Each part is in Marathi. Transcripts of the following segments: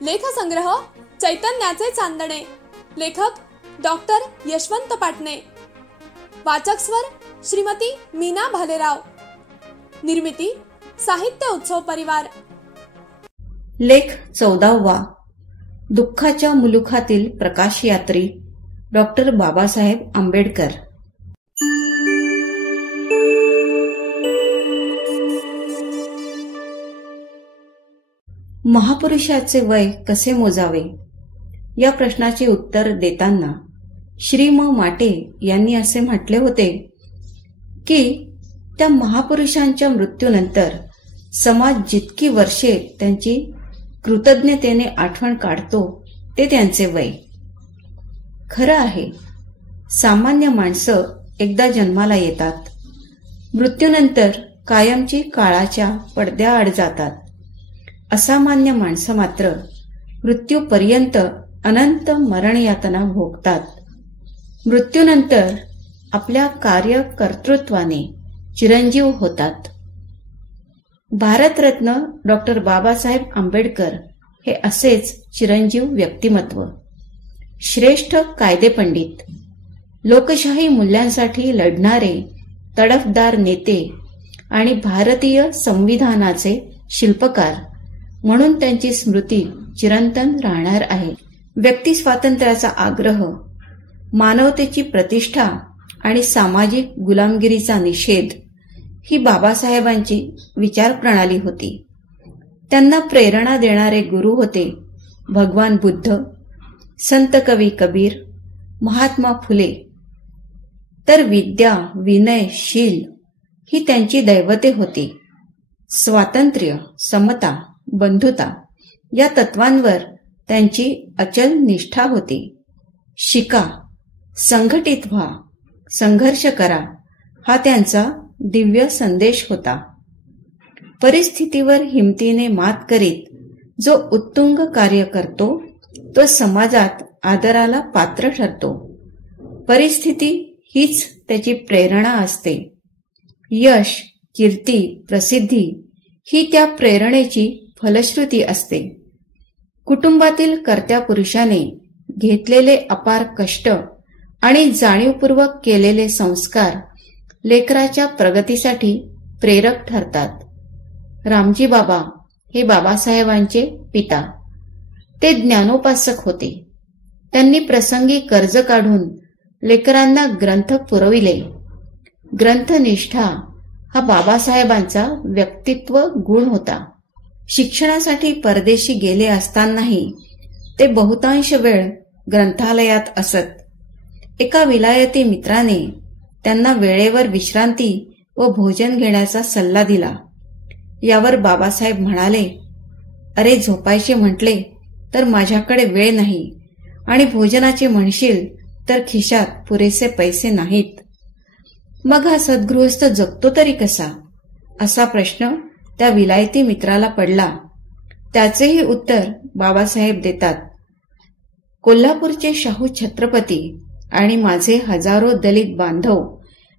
लेखसंग्रह चैतन्याचे चांदणे. लेखक डॉक्टर यशवंत पाटणे. वाचक स्वर श्रीमती मीना भालेराव. निर्मिती साहित्य उत्सव परिवार. लेख 14वा. दुःखाच्या मुलुखातील प्रकाशयात्री डॉक्टर बाबासाहेब आंबेडकर. महापुरुषाचे वय कसे मोजावे या प्रश्नाचे उत्तर देताना श्री म माटे यांनी असे म्हटले होते की त्या महापुरुषांच्या मृत्यूनंतर समाज जितकी वर्षे त्यांची कृतज्ञतेने आठवण काढतो ते त्यांचे वय. खरं आहे, सामान्य माणसं एकदा जन्माला येतात, मृत्यूनंतर कायमची काळाच्या पडद्याआड जातात. असामान्य माणसं मात्र मृत्यूपर्यंत अनंत मरणयातना भोगतात. मृत्यूनंतर आपल्या कार्यकर्तृत्वाने चिरंजीव होतात. भारतरत्न डॉक्टर बाबासाहेब आंबेडकर हे असेच चिरंजीव व्यक्तिमत्व. श्रेष्ठ कायदेपंडित, लोकशाही मूल्यांसाठी लढणारे तडफदार नेते आणि भारतीय संविधानाचे शिल्पकार म्हणून त्यांची स्मृती चिरंतन राहणार आहे. व्यक्ती स्वातंत्र्याचा आग्रह, मानवतेची प्रतिष्ठा आणि सामाजिक गुलामगिरीचा निषेध ही बाबासाहेबांची विचारप्रणाली होती. त्यांना प्रेरणा देणारे गुरु होते भगवान बुद्ध, संत कवी कबीर, महात्मा फुले. तर विद्या, विनय, शील ही त्यांची दैवते होती. स्वातंत्र्य, समता, बंधुता या तत्वांवर त्यांची अचल निष्ठा होती. शिका, संघटित व्हा, संघर्ष करा हा त्यांचा दिव्य संदेश होता. परिस्थितीवर हिमतीने मात करीत जो उत्तुंग कार्य करतो तो समाजात आदराला पात्र ठरतो. परिस्थिती हीच त्याची प्रेरणा असते. यश, कीर्ती, प्रसिद्धी ही त्या प्रेरणेची फलश्रुती असते. कुटुंबातील कर्त्या पुरुषाने घेतलेले अपार कष्ट आणि जाणीवपूर्वक केलेले संस्कार लेकराच्या प्रगतीसाठी प्रेरक ठरतात. रामजी बाबा हे बाबासाहेबांचे पिता. ते ज्ञानोपासक होते. त्यांनी प्रसंगी कर्ज काढून लेकरांना ग्रंथ पुरविले. ग्रंथनिष्ठा हा बाबासाहेबांचा व्यक्तित्व गुण होता. शिक्षणासाठी परदेशी गेले असतानाही ते बहुतांश वेळ ग्रंथालयात असत. एका विलायती मित्राने त्यांना वेळेवर विश्रांती व भोजन घेण्याचा सल्ला दिला. यावर बाबासाहेब म्हणाले, अरे, झोपायचे म्हटले तर माझ्याकडे वेळ नाही आणि भोजनाचे म्हणशील तर खिशात पुरेसे पैसे नाहीत. मग हा सद्गृहस्थ जगतो तरी कसा, असा प्रश्न त्या विलायती मित्राला पडला. त्याचेही उत्तर बाबासाहेब देतात. कोल्हापूरचे शाहू छत्रपती आणि माझे हजारो दलित बांधव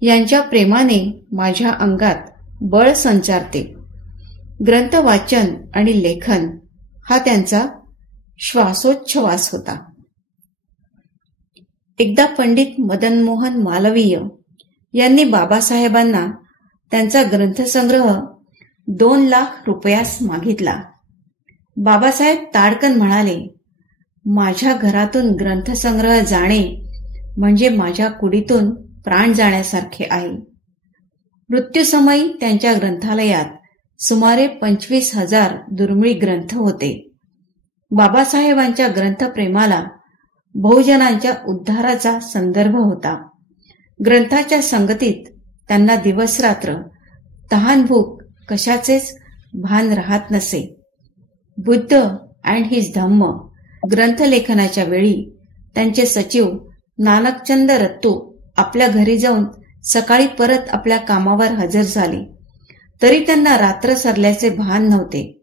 यांच्या प्रेमाने माझ्या अंगात बळ संचारते. ग्रंथ वाचन आणि लेखन हा त्यांचा श्वासोच्छवास होता. एकदा पंडित मदन मोहन मालवीय यांनी बाबासाहेबांना त्यांचा ग्रंथसंग्रह 2 लाख रुपयास मागितला. बाबासाहेब ताडकन म्हणाले, माझ्या घरातून ग्रंथसंग्रह जाणे म्हणजे माझ्या कुडीतून प्राण जाण्यासारखे आहे. मृत्यूसमयी त्यांच्या ग्रंथालयात सुमारे 25,000 दुर्मिळ ग्रंथ होते. बाबासाहेबांच्या ग्रंथप्रेमाला बहुजनांच्या उद्धाराचा संदर्भ होता. ग्रंथाच्या संगतीत त्यांना दिवसरात्र तहानभूक कशाचेच भान राहत नसे. बुद्ध अँड हिज धम्म ग्रंथलेखनाच्या वेळी त्यांचे सचिव नानकचंद रत्तू आपल्या घरी जाऊन सकाळी परत आपल्या कामावर हजर झाले तरी त्यांना रात्र सरल्याचे भान नव्हते.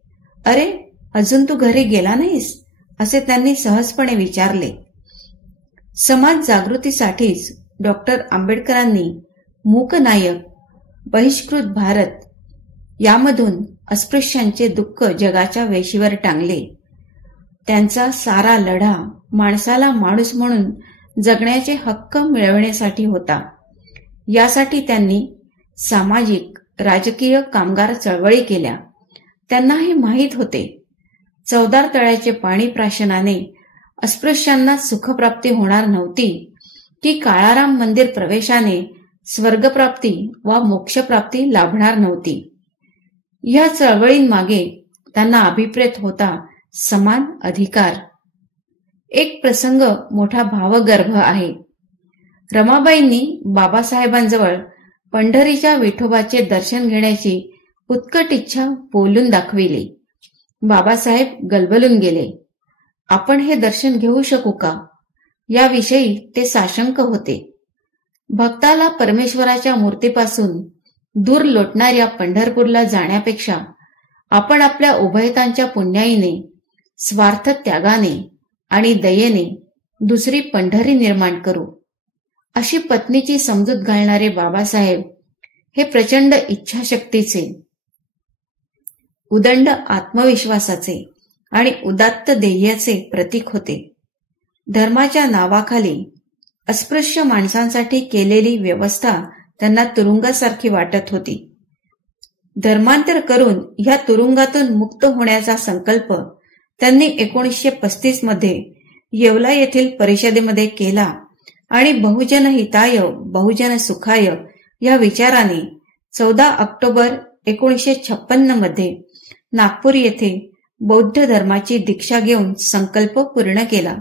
अरे, अजून तू घरी गेला नाहीस, असे त्यांनी सहजपणे विचारले. समाज जागृतीसाठीच डॉक्टर आंबेडकरांनी मूकनायक, बहिष्कृत भारत यामधून अस्पृश्यांचे दुःख जगाच्या वेशीवर टांगले. त्यांचा सारा लढा माणसाला माणूस म्हणून जगण्याचे हक्क मिळवण्यासाठी होता. यासाठी त्यांनी सामाजिक, राजकीय, कामगार चळवळी केल्या. त्यांना हे माहीत होते, चवदार तळ्याचे पाणी प्राशनाने अस्पृश्यांना सुखप्राप्ती होणार नव्हती, की काळाराम मंदिर प्रवेशाने स्वर्गप्राप्ती वा मोक्षप्राप्ती लाभणार नव्हती. या चळवळींमागे त्यांना अभिप्रेत होता समान अधिकार. एक प्रसंग मोठा भावगर्भ आहे. रमाबाईंनी बाबासाहेबांजवळ पंढरीच्या विठोबाचे दर्शन घेण्याची उत्कट इच्छा बोलून दाखविली. बाबासाहेब गलबलून गेले. आपण हे दर्शन घेऊ शकू का, याविषयी ते साशंक होते. भक्ताला परमेश्वराच्या मूर्तीपासून दूर लोटणाऱ्या पंढरपूरला जाण्यापेक्षा आपण आपल्या उभयतांच्या पुण्याईने, स्वार्थ त्यागाने आणि दयेने दुसरी पंढरी निर्माण करू, अशी पत्नीची समजूत घालणारे बाबासाहेब हे प्रचंड इच्छाशक्तीचे, उदंड आत्मविश्वासाचे आणि उदात्त ध्येयाचे प्रतीक होते. धर्माच्या नावाखाली अस्पृश्य माणसांसाठी केलेली व्यवस्था त्यांना तुरुंगासारखी वाटत होती. धर्मांतर करून ह्या तुरुंगातून मुक्त होण्याचा संकल्प त्यांनी 1935 मध्ये येवला येथील परिषदेमध्ये केला आणि बहुजन हिताय बहुजन सुखाय या विचाराने 14 ऑक्टोबर 1956 मध्ये नागपूर येथे बौद्ध धर्माची दीक्षा घेऊन संकल्प पूर्ण केला.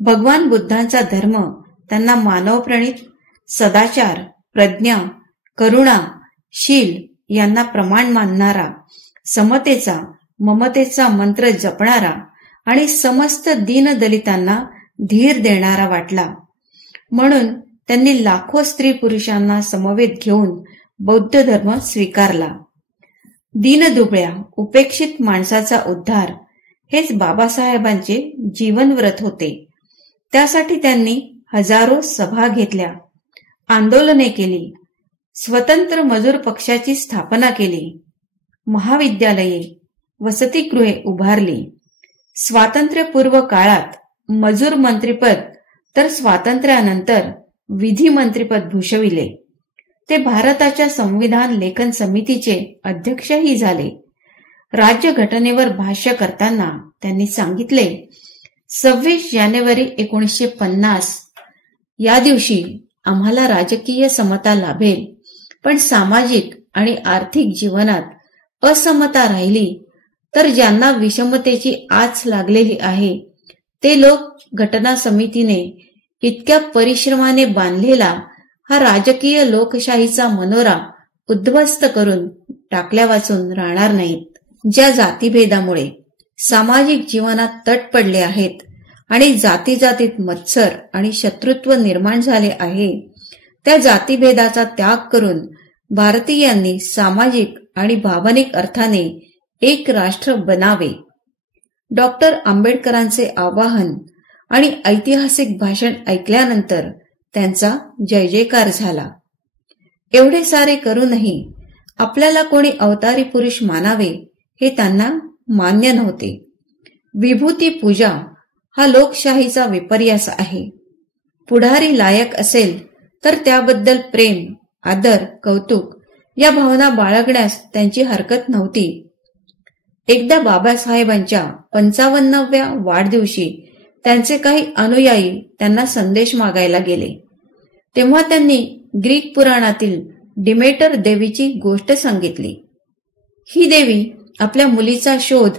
भगवान बुद्धांचा धर्म त्यांना मानवप्रणित सदाचार, प्रज्ञा, करुणा, शील यांना प्रमाण मानणारा, समतेचा, ममतेचा मंत्र जपणारा आणि समस्त दीनदलितांना धीर देणारा वाटला. म्हणून त्यांनी लाखो स्त्री पुरुषांना समवेत घेऊन बौद्ध धर्म स्वीकारला. दीनदुबळ्या, उपेक्षित माणसाचा उद्धार हेच बाबासाहेबांचे जीवनव्रत होते. त्यासाठी त्यांनी हजारो सभा घेतल्या, आंदोलने केली, स्वतंत्र मजूर पक्षाची स्थापना केली, महाविद्यालये, वसतिगृहे उभारली. स्वातंत्र्यपूर्व काळात मजूर मंत्रीपद तर स्वातंत्र्यानंतर विधी मंत्रीपद भूषविले. ते भारताच्या संविधान लेखन समितीचे अध्यक्षही झाले. राज्यघटनेवर भाष्य करताना त्यांनी सांगितले, 26 जानेवारी 1950 या दिवशी आम्हाला राजकीय समता लाभेल, पण सामाजिक आणि आर्थिक जीवनात असमता राहिली तर ज्यांना विषमतेची आच लागलेली आहे ते लोक घटना समितीने इतक्या परिश्रमाने बांधलेला हा राजकीय लोकशाहीचा मनोरा उद्ध्वस्त करून टाकल्या वाचून राहणार नाहीत. ज्या जातीभेदामुळे सामाजिक जीवनात तट पडले आहेत आणि जातीजातीत मत्सर आणि शत्रुत्व निर्माण झाले आहे, त्या जातीभेदाचा त्याग करून भारतीयांनी सामाजिक आणि भावनिक अर्थाने एक राष्ट्र बनावे. डॉक्टर आंबेडकरांचे आवाहन आणि ऐतिहासिक भाषण ऐकल्यानंतर त्यांचा जय जयकार झाला. एवढे सारे करूनही आपल्याला कोणी अवतारी पुरुष मानावे हे त्यांना मान्य नव्हते. विभूती पूजा हा लोकशाहीचा विपर्यास आहे. पुढारी लायक असेल तर त्याबद्दल प्रेम, आदर, कौतुक या भावना बाळगण्यास त्यांची हरकत नव्हती. एकदा बाबासाहेबांच्या 55व्या वाढदिवशी त्यांचे काही अनुयायी त्यांना संदेश मागायला गेले. तेव्हा त्यांनी ग्रीक पुराणातील डिमेटर देवीची गोष्ट सांगितली. ही देवी आपल्या मुलीचा शोध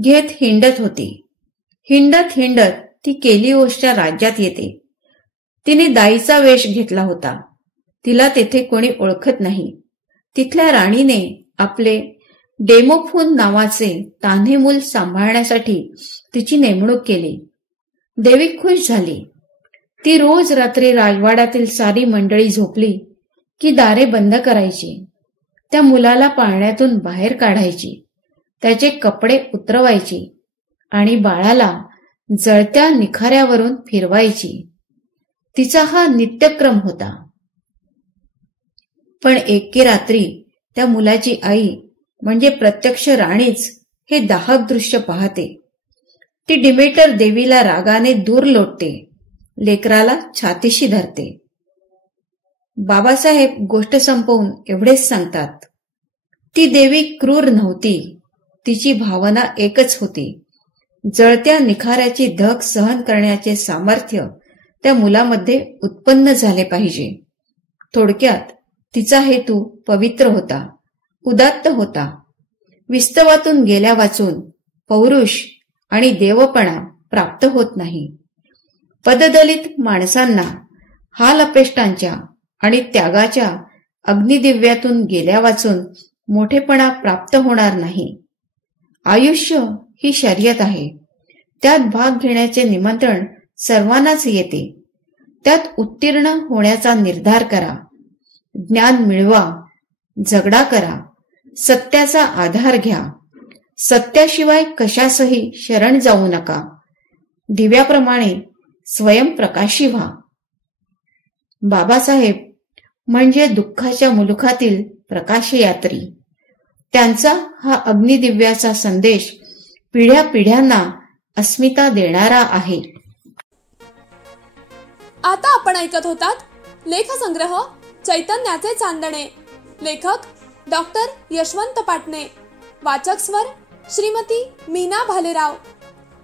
घेत हिंडत होती. हिंडत हिंडत ती केलिओसच्या राज्यात येते. तिने दाईचा वेश घेतला होता. तिला तेथे कोणी ओळखत नाही. तिथल्या राणीने आपले डेमोफोन नावाचे तान्हे मूल सांभाळण्यासाठी तिची नेमणूक केली. देवी खुश झाली. ती रोज रात्री राजवाड्यातील सारी मंडळी झोपली की दारे बंद करायची. त्या मुलाला पाळण्यातून बाहेर काढायची, त्याचे कपडे उतरवायची आणि बाळाला जळत्या निखाऱ्यावरून फिरवायची. तिचा हा नित्यक्रम होता. पण एके रात्री त्या मुलाची आई म्हणजे प्रत्यक्ष राणीच हे दाहक दृश्य पाहते. ती डिमेटर देवीला रागाने दूर लोटते, लेकराला छातीशी धरते. बाबासाहेब गोष्ट संपवून एवढेच सांगतात, ती देवी क्रूर नव्हती, तिची भावना एकच होती. जळत्या निखाऱ्याची धग सहन करण्याचे सामर्थ्य त्या मुलामध्ये उत्पन्न झाले पाहिजे. थोडक्यात तिचा हेतू पवित्र होता, उदात्त होता. विस्तवातून गेल्या वाचून पौरुष आणि देवपणा प्राप्त होत नाही. पददलित माणसांना हाल अपेष्टांच्या आणि त्यागाच्या अग्निदिव्यातून गेल्या वाचून मोठेपणा प्राप्त होणार नाही. आयुष्य ही शर्यत आहे. त्यात भाग घेण्याचे निमंत्रण सर्वांनाच येते. त्यात उत्तीर्ण होण्याचा निर्धार करा. ज्ञान मिळवा, झगडा करा, सत्याचा आधार घ्या. सत्याशिवाय कशासही शरण जाऊ नका. दिव्याप्रमाणे स्वयंप्रकाशी व्हा. बाबासाहेब म्हणजे दुःखाच्या मुलुखातील प्रकाशयात्री. त्यांचा हा अग्निदिव्याचा संदेश पिढ्या पिढ्यांना अस्मिता देणारा आहे. आता आपण ऐकत होतात लेखसंग्रह चैतन्याचे चांदणे. लेखक डॉक्टर यशवंत पाटणे. वाचक स्वर श्रीमती मीना भालेराव.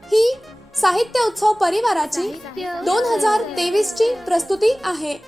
ही साहित्य उत्सव परिवाराची 2023 ची प्रस्तुती आहे.